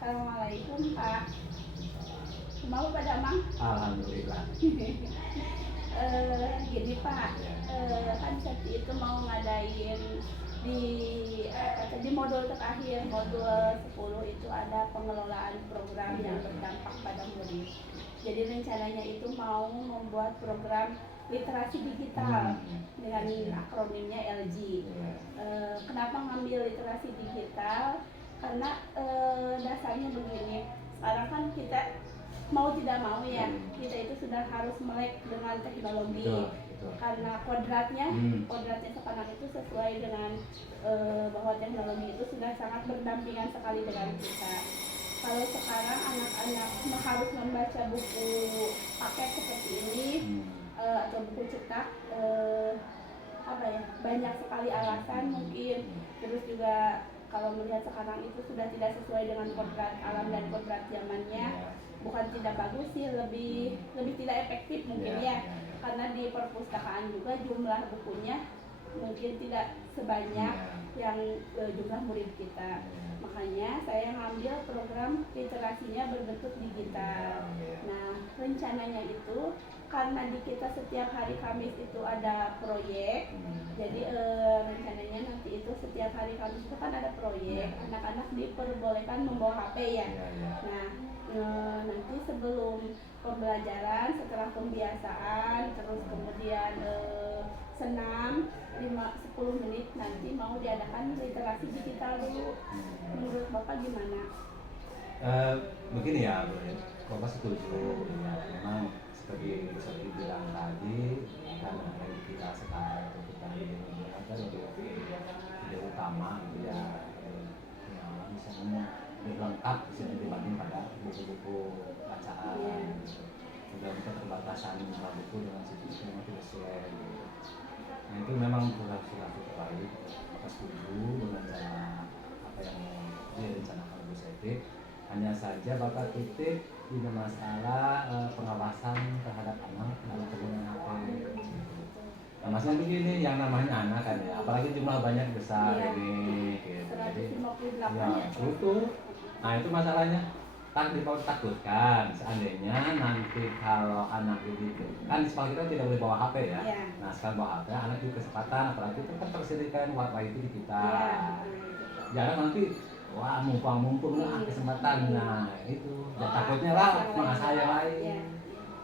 Assalamualaikum Pak. Mau pada Mang? Alhamdulillah. Gini Pak, kan Septi itu mau ngadain di modul terakhir, modul 10 itu ada pengelolaan program yang berdampak pada murid. Jadi rencananya itu mau membuat program literasi digital dengan akronimnya LG. Kenapa ngambil literasi digital? Karena dasarnya begini, sekarang kan kita mau tidak mau ya, kita itu sudah harus melek dengan teknologi. Betul. Karena kodratnya sekarang itu sesuai dengan bahwa teknologi itu sudah sangat berdampingan sekali dengan kita. Kalau sekarang anak-anak harus membaca buku paket seperti ini atau buku cetak, banyak sekali alasan mungkin. Terus juga kalau melihat sekarang itu sudah tidak sesuai dengan kodrat alam dan kodrat zamannya. Bukan tidak bagus sih, lebih tidak efektif mungkin ya. Karena di perpustakaan juga jumlah bukunya mungkin tidak sebanyak yang jumlah murid kita. Makanya saya ngambil program literasinya berbentuk digital. Nah, rencananya itu karena di kita setiap hari Kamis itu ada proyek. Jadi rencananya nanti itu setiap hari Kamis itu kan ada proyek. Anak-anak diperbolehkan membawa HP ya. Nah, nanti sebelum pembelajaran, setelah pembiasaan, terus kemudian senam 10 menit nanti mau diadakan literasi digital dulu. Menurut Bapak gimana? Begini ya, Bapak setuju. Memang seperti bilang tadi, karena kita sekarang itu kita lebih utama ya, misalnya lebih lengkap dibanding pada buku-buku bacaan. Sudah kita terbatasan jumlah buku dengan situs yang tidak sesuai. Nah itu memang sudah baik. Maka setuju dengan cara apa yang direncanakan oleh Bu Seti. Hanya saja Bapak titik ini masalah pengawasan terhadap anak dalam penggunaan HP. Nah, masalah begini, yang namanya anak kan ya, apalagi jumlah banyak besar ini, gitu. Jadi ya itu. Nah itu masalahnya. Kan ditakutkan seandainya nanti kalau anak ini kan sekolah kita tidak boleh bawa HP ya. Nah sekarang bawa HP, anak juga kesempatan, apalagi itu kan tersediakan wifi di kita. Jangan nanti wah mumpung lah kesempatan. Nah itu takutnya lah mengasah yang lain.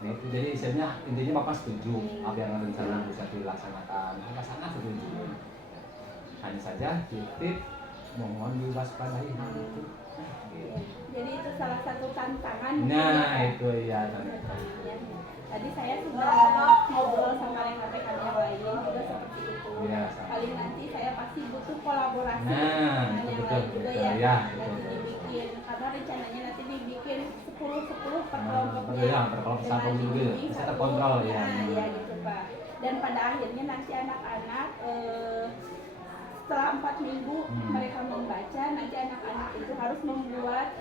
Nah itu jadi intinya Bapak setuju apa yang rencana bisa dilaksanakan. Bapak sangat setuju. Hanya saja titik mohon diwaspadai hal itu. Jadi itu salah satu tantangan. Nah itu ya. Tadi saya sudah ngobrol sama rekan-rekan yang lain juga seperti itu. Kali nanti saya pasti butuh kolaborasi dengan yang lain juga ya. Nanti dibikin, karena rencananya nanti dibikin 10 per kelompoknya. Per kelompok satu juga, bisa terkontrol ya. Iya gitu Pak. Dan pada akhirnya nanti anak-anak setelah 4 minggu mereka membaca, nanti anak-anak itu harus membuat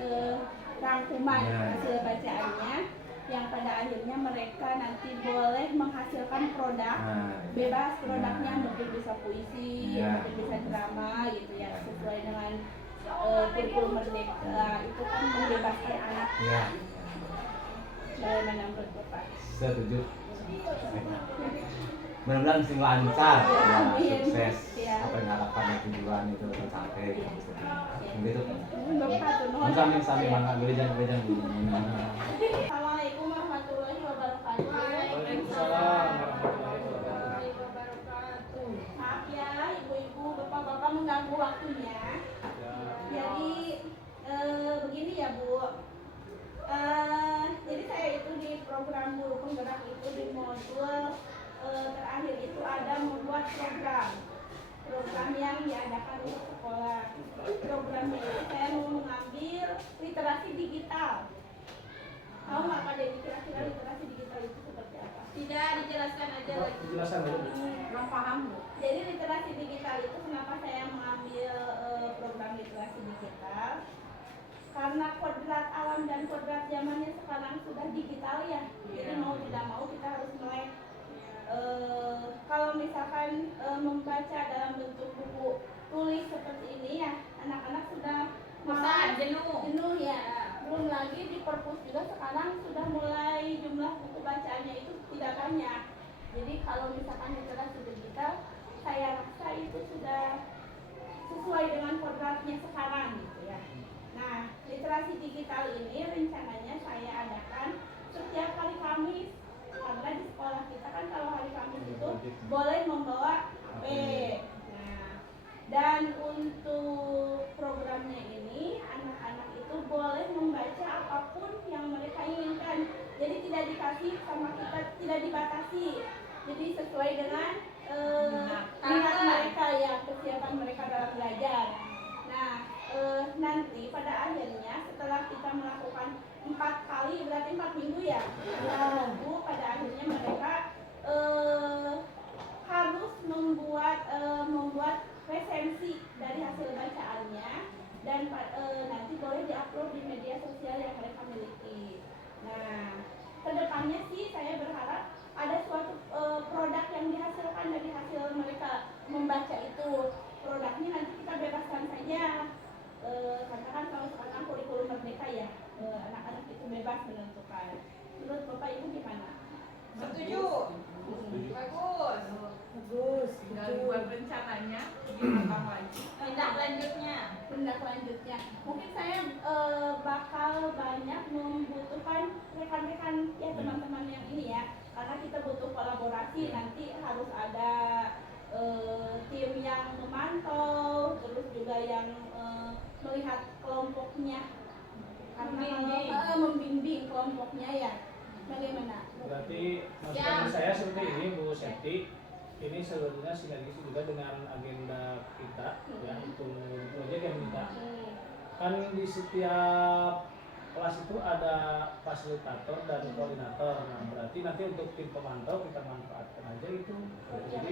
rangkuman hasil bacaannya, yang pada akhirnya mereka nanti boleh menghasilkan produk bebas. Produknya mungkin bisa puisi, mungkin bisa drama gitu ya, sesuai dengan kurikulum merdeka itu kan membebaskan anak. Bagaimana menurut Bapak? Setuju. Mudah-mudahan sing lancar, sukses. Apa yang harapan tujuan itu tercapai. Begitu. Sampai mana gereja. Assalamualaikum warahmatullahi wabarakatuh. Waalaikumsalam warahmatullahi wabarakatuh. Maaf ya ibu-ibu, bapak-bapak mengganggu waktunya. Jadi begini ya Bu. Jadi saya itu di program guru penggerak itu di modul terakhir itu ada membuat program yang diadakan untuk sekolah. Program ini saya mau mengambil literasi digital. Tahu nggak Pak Dedi kira-kira literasi digital itu seperti apa? Tidak, dijelaskan aja lagi. Dijelaskan aja. Belum paham Bu. Jadi literasi digital itu kenapa saya mengambil program literasi digital? Karena kodrat alam dan kodrat zamannya sekarang sudah digital ya. Jadi mau tidak mau kita harus melek. Kalau misalkan membaca dalam bentuk buku tulis seperti ini ya, anak-anak sudah jenuh ya. belum lagi di perpus juga sekarang sudah mulai jumlah buku bacaannya itu tidak banyak. Jadi kalau misalkan literasi digital, saya rasa itu sudah sesuai dengan kodratnya sekarang gitu ya. Nah, literasi digital ini rencananya saya adakan setiap hari Kamis, karena di sekolah kita kan kalau hari Kamis itu boleh membawa HP. Nah, dan untuk programnya ini anak-anak itu boleh membaca apapun yang mereka inginkan. Jadi tidak dikasih sama kita, tidak dibatasi. Jadi sesuai dengan minat mereka ya, kesiapan mereka dalam belajar. Nah, nanti pada akhirnya setelah kita melakukan 4 kali, berarti 4 minggu ya, pada akhirnya mereka harus membuat resensi dari hasil bacaannya dan nanti boleh diupload di media sosial yang mereka miliki. Nah, kedepannya sih saya berharap ada suatu produk yang dihasilkan dari hasil mereka membaca itu. Produknya nanti kita bebaskan saja, karena kan kalau sekarang kurikulum merdeka ya, anak-anak itu bebas menentukan. Menurut Bapak Ibu gimana? Setuju. Bagus. Tinggal dibuat rencananya, dimatang lagi. Tindak lanjutnya. Mungkin saya bakal banyak membutuhkan rekan-rekan ya, teman-teman yang ini ya, karena kita butuh kolaborasi. Nanti harus ada tim yang memantau, terus juga yang melihat kelompoknya, karena membimbing kelompoknya ya. Bagaimana? Berarti masukan saya seperti ini Bu Septi, ini sebenarnya sinergis juga dengan agenda kita ya, itu proyek yang kita kan di setiap kelas itu ada fasilitator dan koordinator. Nah berarti nanti untuk tim pemantau kita manfaatkan aja itu. Jadi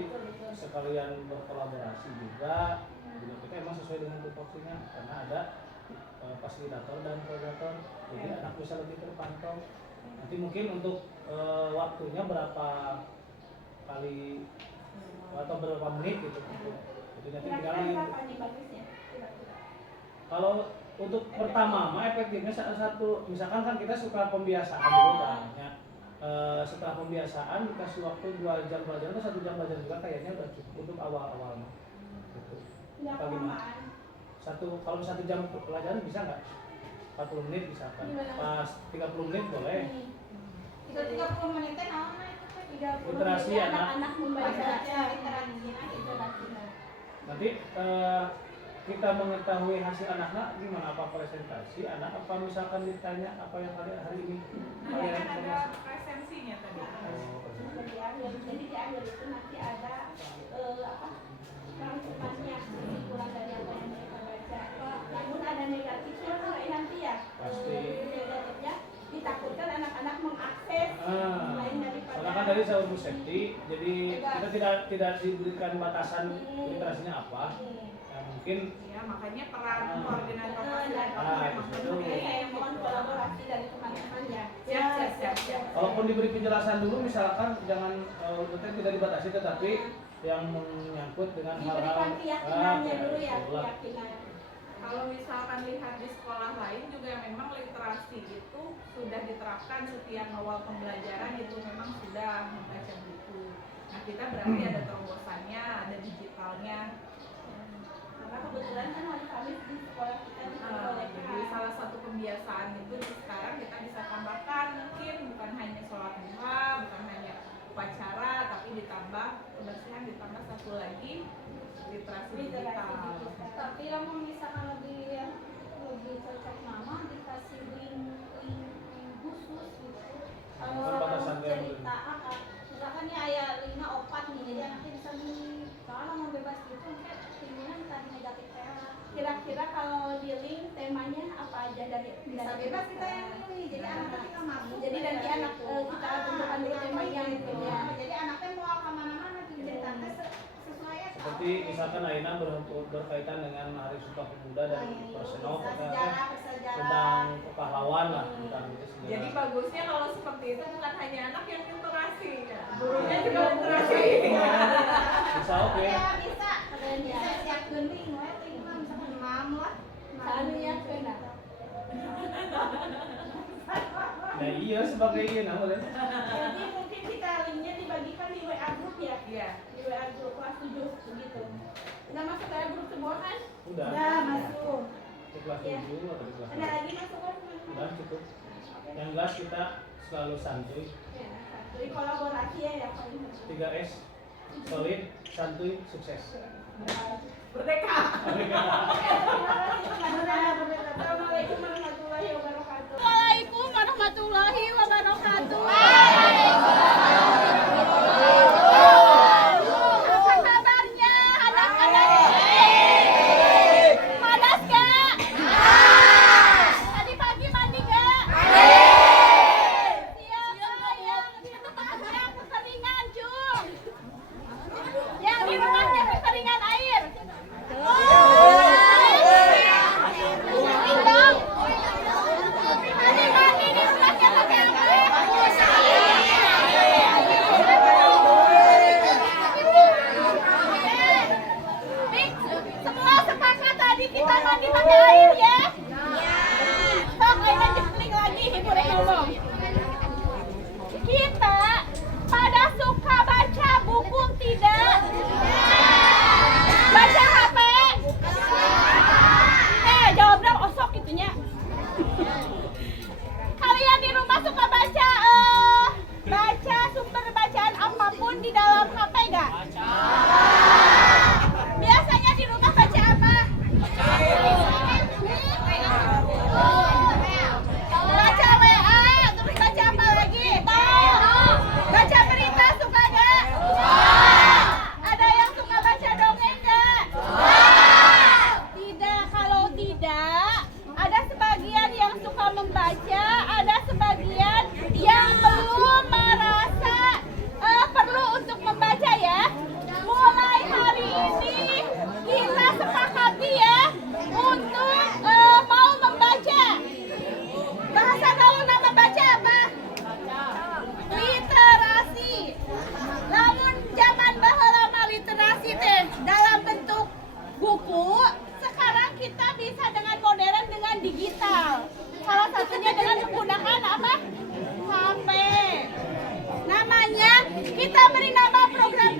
sekalian berkolaborasi juga kita emang sesuai dengan tupoksinya karena ada fasilitator dan koordinator, jadi anak bisa lebih terpantau. Nanti mungkin untuk waktunya berapa kali atau berapa menit gitu. Jadi nanti tinggal kalau untuk pertama mah efektifnya satu, misalkan kan kita suka pembiasaan dulu banyak. Setelah pembiasaan dikasih waktu 2 jam belajar atau 1 jam belajar juga kayaknya udah cukup untuk awal-awalnya. Gitu. Kalau 1 jam pelajaran bisa nggak? 40 menit misalkan, pas 30 menit boleh. 30 menitnya nama itu kan 30 literasi menit anak membaca. Nanti kita mengetahui hasil anak-anak gimana, apa presentasi anak, apa misalkan ditanya apa yang hari ini. Nah, kan ada presensinya tadi. Jadi di akhir itu nanti ada rangkumannya, kurang dari apa yang mereka baca. Namun ada negatifnya nanti ya. Pasti. Negatifnya ditakutkan anak-anak mengakses lain daripada. Karena kan dari saya Bu Septi, jadi kita tidak diberikan batasan literasinya apa. Ya, mungkin Ya, makanya peran koordinator Memang saya mohon kolaborasi dari teman-teman ya. Siap. walaupun diberi penjelasan dulu, misalkan jangan tidak dibatasi, tetapi yang menyangkut dengan hal-hal Diberikan keyakinannya dulu ya, itulah. keyakinan. Kalau misalkan lihat di sekolah lain juga memang literasi itu sudah diterapkan setiap awal pembelajaran, itu memang sudah membaca buku. Nah, kita berarti ada terobosannya, ada digitalnya. Karena kebetulan kan hari Kamis di sekolah kita diperbolehkan. Jadi salah satu pembiasaan itu sekarang kita bisa tambahkan, mungkin bukan hanya sholat duha, bukan hanya upacara, tapi ditambah kebersihan, ditambah satu lagi literasi digital. tapi kalau misalkan lebih cocok nama dikasih link khusus gitu. Kan Kalau batasannya cerita apa misalkan ya ayah linknya opat nih, jadi anaknya bisa nih soalnya mau bebas gitu kayak tingginya tadi negatif PH. Kira-kira kalau di link temanya apa aja dari Bisa bebas kita yang pilih, jadi anak kita masuk. Jadi nanti anak kita tentukan dulu temanya gitu ya. Jadi anaknya mau kemana-mana tuh ceritanya sesuai ya. Seperti misalkan Aina berkaitan dengan Hari Sumpah Pemuda dan Personal tentang pahlawan lah, tentang itu segala. Jadi bagusnya kalau seperti itu bukan hanya anak yang literasi, ya. Gurunya juga literasi. Bisa oke. Ya bisa siap gending, misalkan mam lah. Anu ya kena. Nah iya sebagai iya namun kan. Jadi mungkin kita linknya dibagikan di WA group ya. Iya. Di WA group kelas 7 begitu. Udah masuk WA group semua kan? Udah. Udah masuk. Di kelas Ya. 7 atau di kelas Ada lagi masukan? udah cukup. Yang jelas kita selalu santuy. Ya, satu kolaborasi ya yang paling penting. 3S solid, santuy, sukses. Merdeka. Assalamualaikum warahmatullahi wabarakatuh. Waalaikumsalam warahmatullahi wabarakatuh. Apa kabarnya anak-anak? Panas gak? Tadi pagi mandi gak? Siapa yang kekeringan, Jung? Yang di rumahnya kekeringan air? Mandi di rumahnya pakai Bik, semua sepakat tadi kita mandi pakai air ya? Bang, airnya jepling lagi, hibur ngomong. Kita pada suka baca buku tidak? Baca HP? Jawab dong, osok gitunya. Kalian di rumah suka baca baca sumber bacaan apapun di dalam HP gak? Biasanya di rumah baca apa? Baca WA, terus baca apa lagi? Baca berita suka gak? Ada yang suka baca dongeng gak? Tidak, kalau tidak, ada sebagian yang suka membaca, ada sebagian yang belum merasa perlu untuk membaca ya. Mulai hari ini kita sepakati ya untuk mau membaca. Bahasa gaul nama baca apa? Literasi. Namun zaman baheula mah literasi teh dalam bentuk buku, sekarang kita bisa dengan modern dengan digital. Salah satunya dengan menggunakan apa? HP. Namanya kita beri nama program